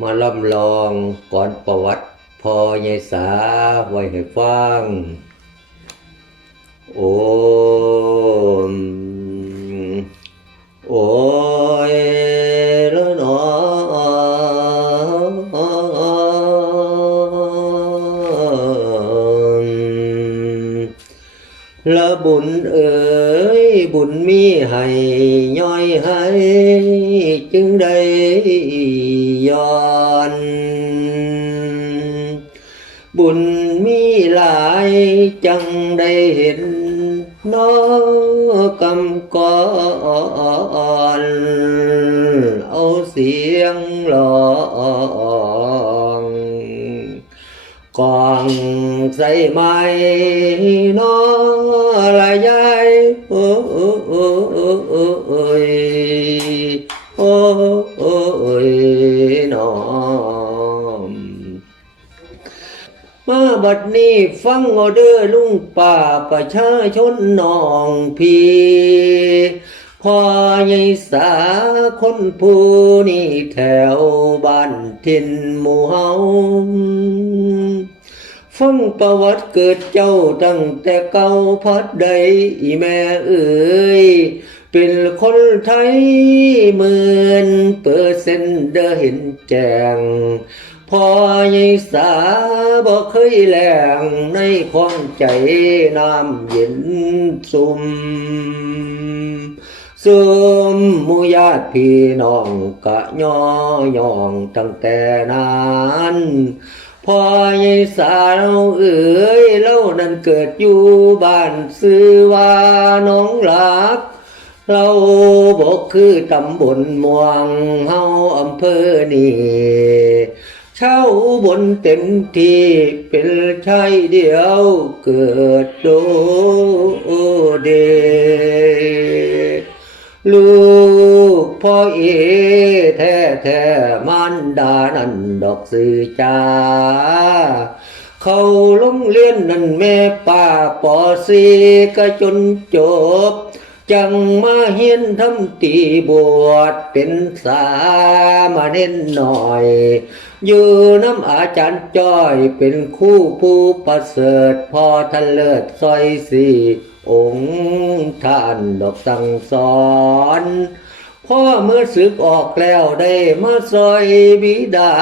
มาล่ำลองก่อนประวัติพอยายสาไว้ให้ฟัง โอ้มโอ้ยแล้วหนอละบุญเอ๋ยบุญมีให้ย่อยให้ จึงได้ยอน บุญมีหลายจังได้เห็นน้อกำกอนเอาเสียงหลองกองใส่ไม้น้อละยายโอ้โอ้โอ้โอ้โอ้ มาบัดนี้ฟังเอเด้อลุงป่าประชาชนน้องพี่พอใหญ่สาคนผู้นี่แถวบ้านทินหมู่เฮาฟังประวัติเกิดเจ้าตั้งแต่เก่าพัดใดอีแม่เอ๋ยเป็นคนไทยหมื่นเปอร์เซ็นต์เดอเห็นแจง พอยิสาบ่เคยแหลงในความใจน้ำเย็นซุมซุมมูญาติพี่น้องกะย่อย่องตั้งแต่นั้นพอยิสาเราเอ๋ยเล่านั้นเกิดอยู่บ้านซื้อว่าน้องหลัก เราบอกคือตำบลม่วงเฮาอำเภอนี่ เช่าบนเต็มที่เป็นชายเดียวเกิดโดเดลูกพ่อเอแท้แท้มันดานันดอกสื่อจาเขาลงเรียนนั่นแม่ป้าปอสีก็จนจบ จังมาเฮียนทำตีบวชเป็นสามาเน้นหน่อย อยู่น้ำอาจารย์จ้อยเป็นคู่ผู้ประเสริฐพอทะเลิศซอยสี่องค์ท่านดอกสั่งสอนพ่อเมื่อศึกออกแล้วได้มาซอยบิดา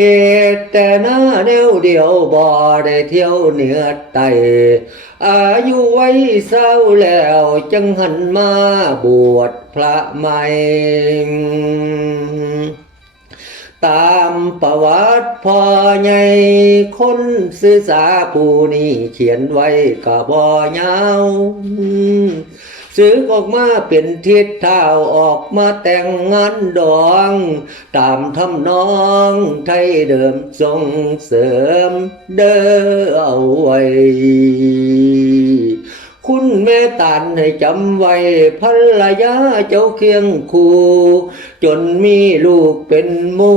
เหตุแต่หน้าแนวเดียวบ่ได้เที่ยวเหนือไตอายุไว้เศร้าแล้วจึงหันมาบวชพระใหม่ตามประวัติพ่อใหญ่คนศึกษาผู้นี้เขียนไว้ก็บ่ยาว สึกออกมาเป็นทิศเท้าออกมาแต่งงานดอง ตามทำนองไทยเดิมส่งเสริมเด้อเอาไว้คุณแม่ตันให้จำไว้ภรรยาเจ้าเคียงคู่ จนมีลูกเป็นมู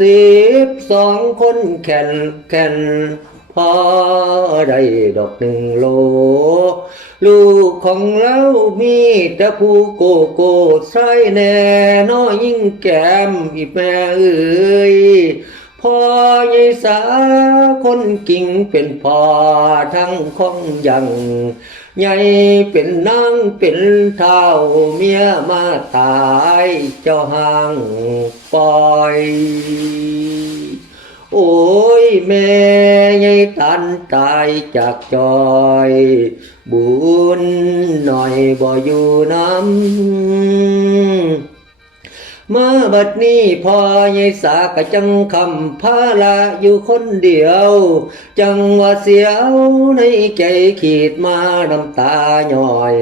สิบสองคนแข่นแข่น พอได้ดอกหนึ่งโล ลูกของเรามีแต่ผู้โกโก้ใส่แน่น้อยยิ่งแก้มอีแม่เอ้ยพ่อยายสาคนกิ่งเป็นพ่อทั้งของยังใหญ่เป็นนางเป็นเท่าเมียมาตายเจ้าห่างปล่อย โอ้ยแม่ยายตันตายจากจอย บุญหน่อยบ่อยู่น้ำเมาบัดนี้พ่อยายสากะจังคำพาละอยู่คนเดียว จังว่าเสียวในใจขีดมาน้ำตาหน่อย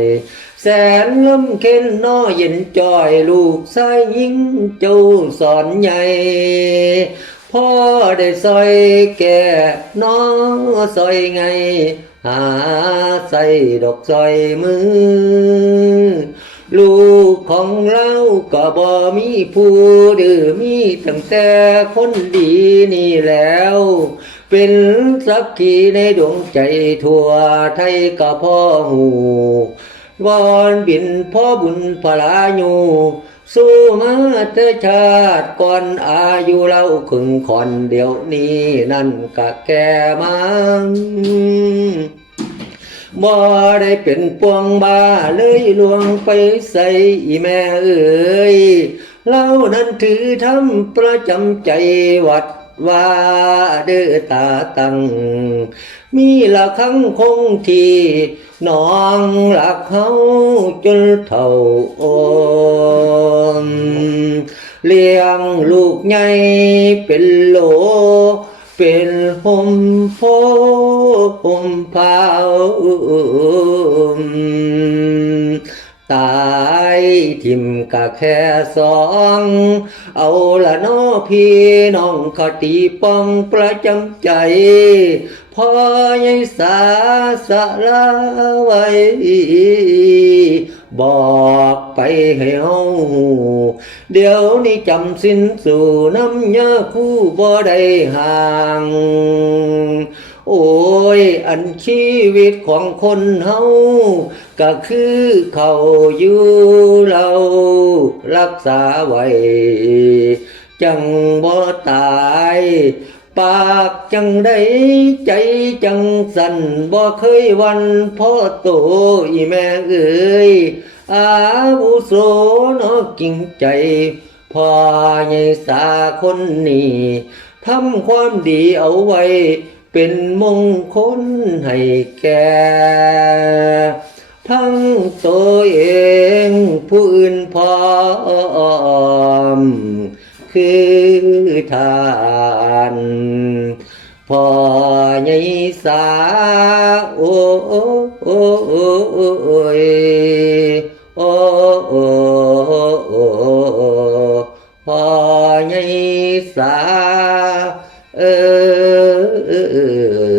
แสนลำเค็นน้อเย็นจอยลูกชายยิงเจ้าสอนใหญ่ พ่อได้ซอยแก่น้องซอยไง หาใส่ดอกซอยมือ ลูกของเราก็บ่มีผู้ดื้อมีตั้งแต่คนดีนี่แล้ว เป็นสักขีในดวงใจทั่วไทยก็พ่อหูวอนบินพ่อบุญพลายู สู้มาแต่ชาติก่อนอายุเราคึ่งคอนเดี๋ยวนี้นั่นกะแก่มังบ่ได้เป็นปวงบาเลยลวงไปใส่อีแม่เอ้ยเล่านั้นถือทำประจำใจวัดว่าเด้อตาตัง มีละครั้งคงที่น้องหลักเขาจนเท่าโอ เลี้ยงลูกใหญ่เป็นโหล เป็นห่มโพห่มเผาตายทิมกะแค่สอง เอาละน้อพี่น้องขตีป้องประจำใจพอยังสาสะละไว้ บอกไปให้เฮาเดี๋ยวนี้จำสิ้นสู่น้ำยาคู่บ่ได้ห่าง โอ้ย อันชีวิตของคนเฮาก็คือเขาอยู่เรารักษาไว้ จังบ่ตาย ปากจังได้ใจจังสั่นบ่เคยวันพ่อโตอีแม่เอ้ยอาวุโสนอกิ่งใจพ่อใหญ่สาคนนี้ทำความดีเอาไว้ เป็นมงคลให้แก่ทั้งตัวเองผู้อื่นพร้อมคือทา พ่อใหญ่สาโอ้โอ้โอ้โอ้โอ้ยโอ้โอ้โอ้พอใหญ่สาเออ